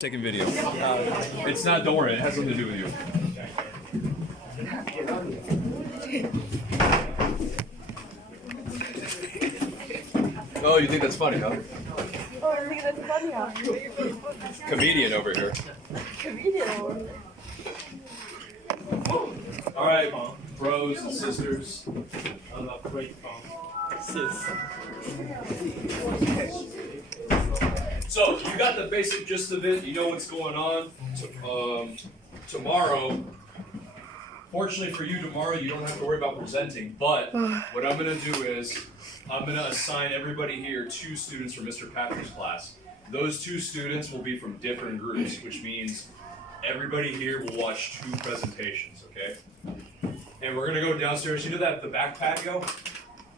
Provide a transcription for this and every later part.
Taking video. It's not, don't worry, it has something to do with you. Oh, you think that's funny, huh? Oh, I think that's funny, huh? Comedian over here. Comedian. Alright, bros and sisters. I love great fun. Sis. So, you got the basic gist of it, you know what's going on. Tomorrow, fortunately for you, tomorrow you don't have to worry about presenting, but what I'm going to do is, I'm going to assign everybody here 2 students from Mr. Patrick's class. Those 2 students will be from different groups, which means everybody here will watch 2 presentations, okay? And we're going to go downstairs. You know that the back patio?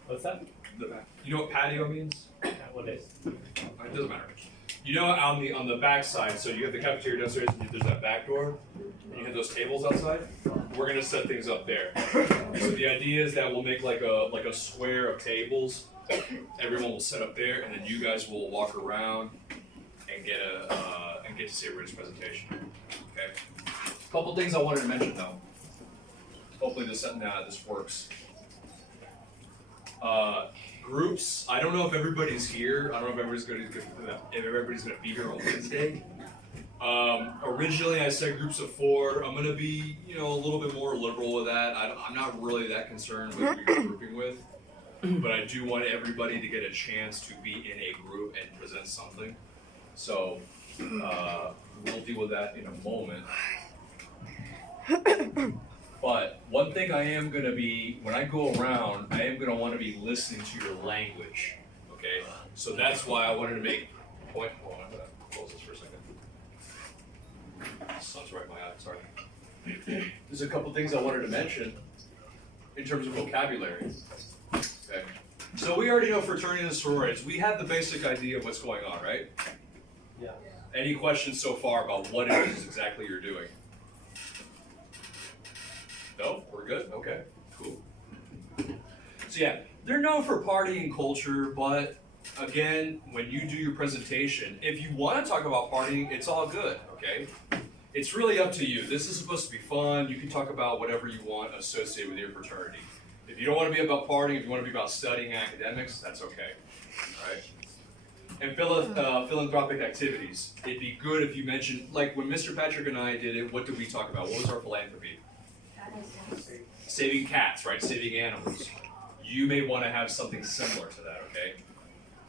What's that? The back. You know what patio means? What is? It doesn't matter. You know on the back side, so you have the cafeteria downstairs, and there's that back door, and you have those tables outside. We're gonna set things up there. So the idea is that we'll make like a square of tables. Everyone will set up there, and then you guys will walk around and get to see everybody's presentation. Okay. A couple things I wanted to mention though. Hopefully this works. Groups, I don't know if everybody's here. I don't know if everybody's gonna be here on Wednesday. Originally I said groups of 4. I'm gonna be, a little bit more liberal with that. I'm not really that concerned with who you're grouping with, but I do want everybody to get a chance to be in a group and present something. So we'll deal with that in a moment. But one thing I am going to be, when I go around, I am going to want to be listening to your language, okay? So that's why I wanted to make a point. Hold on, I'm going to close this for a second. Sun's right in my eye, sorry. There's a couple things I wanted to mention in terms of vocabulary, okay? So we already know fraternity and sororities. We have the basic idea of what's going on, right? Yeah. Any questions so far about what it is exactly you're doing? No, we're good? Okay, cool. So yeah, they're known for partying culture, but again, when you do your presentation, if you want to talk about partying, it's all good, okay? It's really up to you. This is supposed to be fun. You can talk about whatever you want associated with your fraternity. If you don't want to be about partying, if you want to be about studying academics, that's okay, all right? And philanthropic activities. It'd be good if you mentioned, like when Mr. Patrick and I did it, what did we talk about? What was our philanthropy? Saving cats, right? Saving animals. You may want to have something similar to that, okay?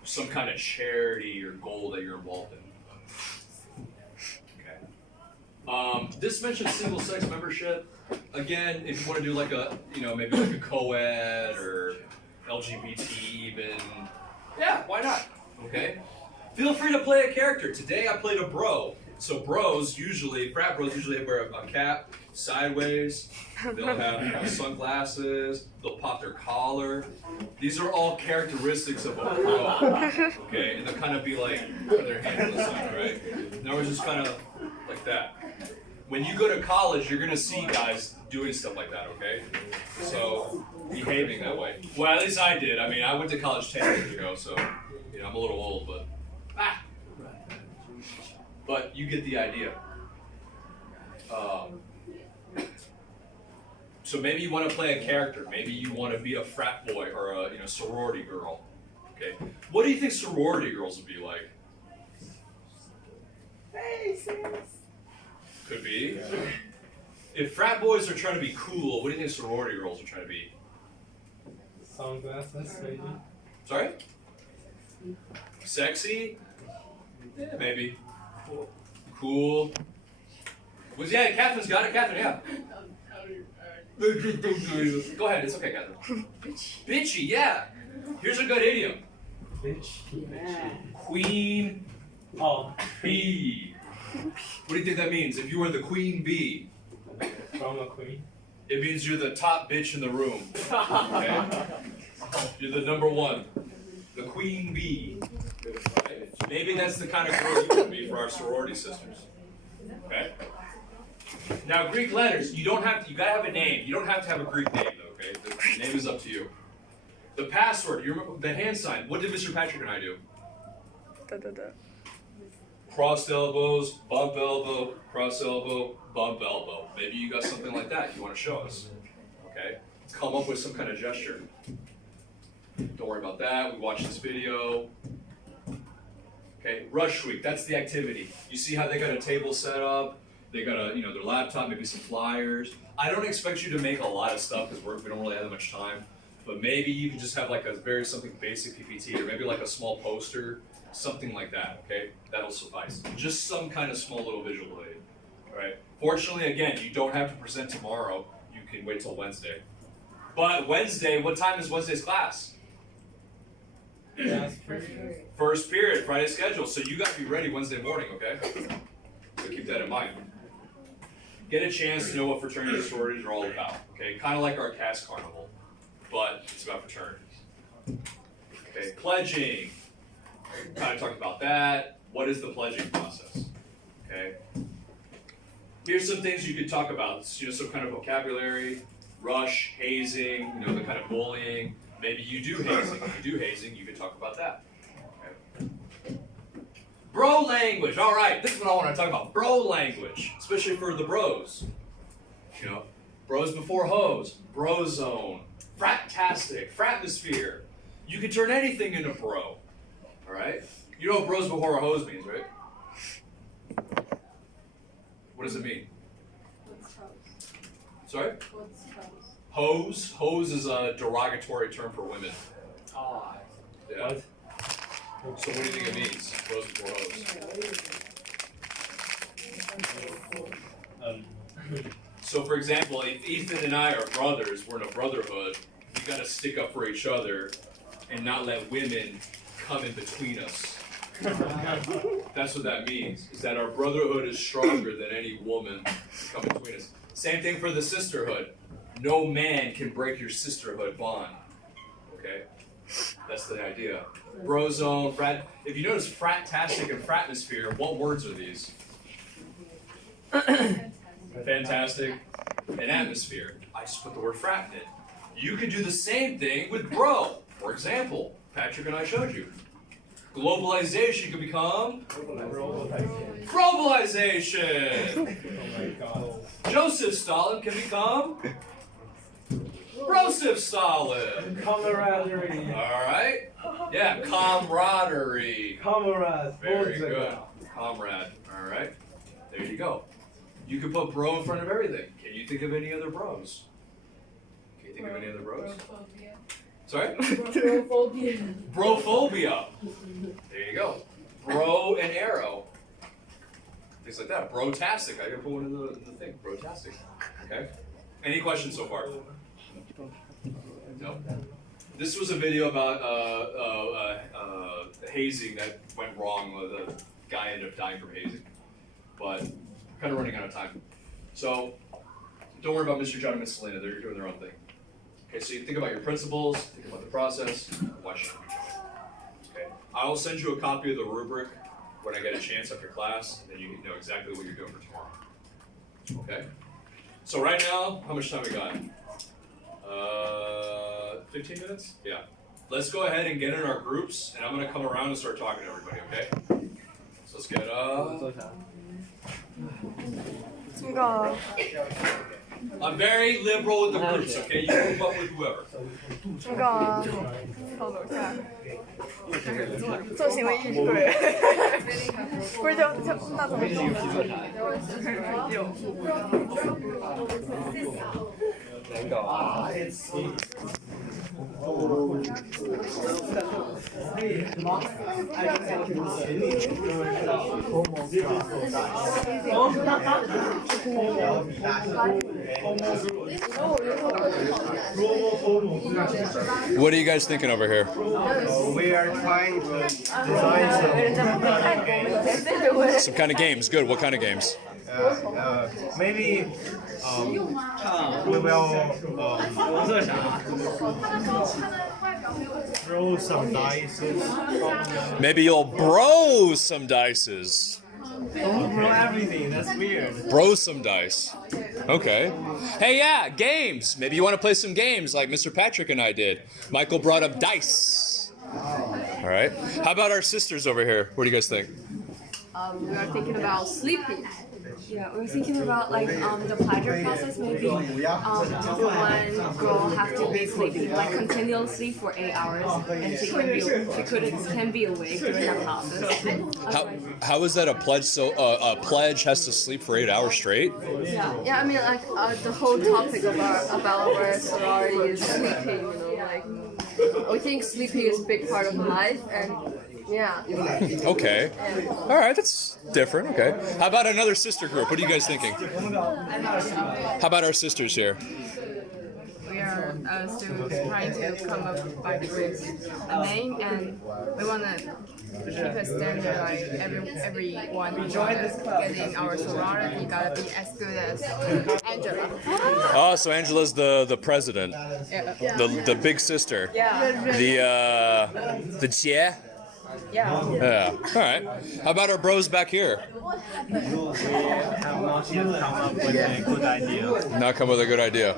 Some kind of charity or goal that you're involved in. Okay. This mentions single-sex membership. Again, if you want to do like a, maybe like a co-ed or LGBT even, yeah, why not? Okay. Feel free to play a character. Today I played a bro. So frat bros usually wear a cap sideways. They'll have sunglasses. They'll pop their collar. These are all characteristics of a bro. Okay, and they'll kind of be like, put their hand on the side, right? Now we're just kind of like that. When you go to college, you're gonna see guys doing stuff like that. Okay, so behaving that way. Well, at least I did. I mean, I went to college 10 years ago, so I'm a little old, but But you get the idea. So maybe you want to play a character. Maybe you want to be a frat boy or a sorority girl. Okay. What do you think sorority girls would be like? Hey, sis. Could be. If frat boys are trying to be cool, what do you think sorority girls are trying to be? Sunglasses, maybe. Sorry? Sexy? Yeah, maybe. Cool. Yeah, Catherine's got it. Catherine, yeah. Go ahead, it's okay, Catherine. Bitchy, yeah. Here's a good idiom. Bitch. Queen bee. What do you think that means? If you were the queen bee, From a queen. it means you're the top bitch in the room. Okay? You're the number 1. The queen bee. Right? Maybe that's the kind of girl you would be for our sorority sisters. Okay? Now, Greek letters, you gotta have a name. You don't have to have a Greek name, though, okay? The name is up to you. The password, you remember the hand sign. What did Mr. Patrick and I do? crossed elbows, bump elbow, cross elbow, bump elbow. Maybe you got something like that you want to show us. Okay? Come up with some kind of gesture. Don't worry about that. We watched this video. Okay, rush week, that's the activity. You see how they got a table set up, they got a, their laptop, maybe some flyers. I don't expect you to make a lot of stuff because we don't really have that much time, but maybe you can just have like a something basic PPT or maybe like a small poster, something like that, okay? That'll suffice. Just some kind of small little visual aid, all right? Fortunately, again, you don't have to present tomorrow. You can wait till Wednesday. But Wednesday, what time is Wednesday's class? First period, Friday schedule. So you got to be ready Wednesday morning, okay? So keep that in mind. Get a chance to know what fraternity and sororities are all about, okay? Kind of like our cast carnival, but it's about fraternities. Okay, pledging. Kind of talked about that. What is the pledging process? Okay. Here's some things you could talk about. Some kind of vocabulary, rush, hazing, the kind of bullying. Maybe you do hazing. If you do hazing, you can talk about that. Okay. Bro language. All right, this is what I want to talk about. Bro language, especially for the bros. Bros before hoes, bro zone, frat-tastic, fratmosphere. You can turn anything into bro. All right. You know what bros before hoes means, right? What does it mean? What's hoes? Sorry? What's hoes? Hose. Hose is a derogatory term for women. Oh. Yeah. What? So what do you think it means? Bros before hoes. So for example, if Ethan and I are brothers, we're in a brotherhood, we gotta stick up for each other and not let women come in between us. That's what that means, is that our brotherhood is stronger than any woman come between us. Same thing for the sisterhood. No man can break your sisterhood bond. Okay? That's the idea. Brozone, frat. If you notice frat-tastic and fratmosphere, what words are these? Fantastic and atmosphere. I just put the word frat in it. You can do the same thing with bro. For example, Patrick and I showed you. Globalization can become globalization. Oh my god. Joseph Stalin can become Broseph Stalin. Camaraderie. All right. Yeah, camaraderie. Comrades. Very good. Comrade. All right. There you go. You can put bro in front of everything. Can you think of any other bros? Can you think of any other bros? Sorry? Brophobia. Brophobia. There you go. Bro and arrow. Things like that. Brotastic. I gotta put one in the thing. Brotastic. Okay? Any questions so far? No? This was a video about hazing that went wrong. The guy ended up dying from hazing. But kind of running out of time. So don't worry about Mr. John and Miss Selena. They're doing their own thing. Okay, so you think about your principles, think about the process, watch it. Okay, I will send you a copy of the rubric when I get a chance after class, and then you know exactly what you're doing for tomorrow. Okay? So right now, how much time we got? 15 minutes? Yeah. Let's go ahead and get in our groups, and I'm going to come around and start talking to everybody, okay? So let's get 이거 I'm very liberal with the groups, okay? You can move up with whoever. 이거做行为艺术的人，不是就那怎么What are you guys thinking over here? We are trying to design Some kind of games. Good. What kind of games? maybe we will throw some dice. Maybe you'll bro some dices. Don't throw everything. That's weird. Bro some dice. Okay. Hey, yeah, games. Maybe you want to play some games like Mr. Patrick and I did. Michael brought up dice. All right. How about our sisters over here? What do you guys think? we are thinking about sleeping. Yeah, we're thinking about like the pleasure process. Maybe one girl have to be sleeping like continuously for 8 hours, and can be awake during that process. How is that a pledge? So a pledge has to sleep for 8 hours straight? Yeah, I mean like the whole topic about our sorority is sleeping. You know, like we think sleeping is a big part of life, and yeah. Okay. All right, that's different. Okay. How about another sister group? What are you guys thinking? How about our sisters here? We are still trying to come up with a name, and we want to keep a standard like everyone who getting our sorority gotta be as good as Angela. Oh, so Angela's the president, the big sister, the Jie. Yeah. Yeah. All right. How about our bros back here? We have not yet come up with a good idea. Not come with a good idea.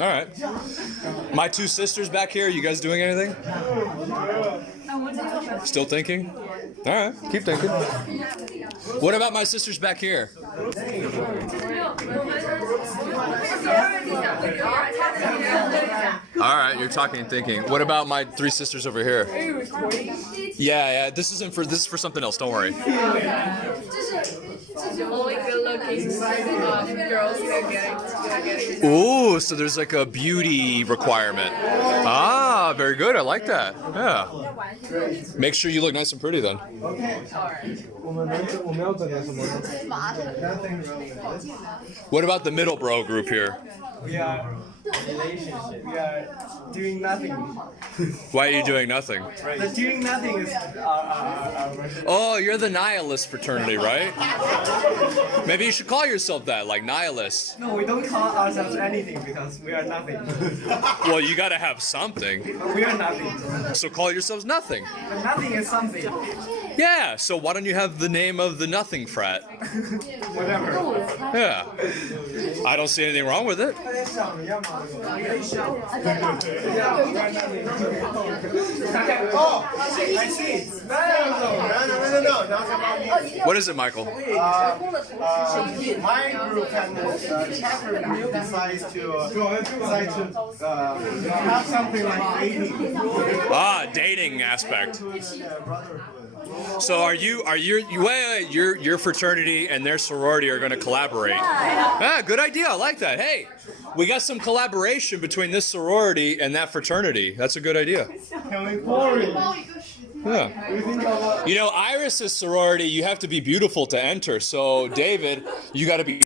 All right. My two sisters back here. You guys doing anything? Still thinking? All right. Keep thinking. What about my sisters back here? All right, you're talking and thinking. What about my three sisters over here? Yeah, this is for something else. Don't worry. Only good-looking girls we're getting. Ooh, so there's like a beauty requirement. Ah, very good. I like that. Yeah. Make sure you look nice and pretty then. What about the middle bro group here? We are relationship. We are doing nothing. Why are you doing nothing? The doing nothing is our version. Oh, you're the nihilist fraternity, right? Maybe you should call yourself that, like nihilist. No, we don't call ourselves anything because we are nothing. Well, you gotta have something. We are nothing. So call yourselves nothing. But nothing is something. Yeah, so why don't you have the name of the nothing frat? Whatever. Yeah. I don't see anything wrong with it. Oh, I see. No. What is it, Michael? My group and chapter group decides to have something like dating. Ah, dating aspect. So your fraternity and their sorority are going to collaborate? Ah, good idea. I like that. Hey, we got some collaboration between this sorority and that fraternity. That's a good idea. Can we forward? Yeah. You know, Iris's sorority, you have to be beautiful to enter. So, David, you got to be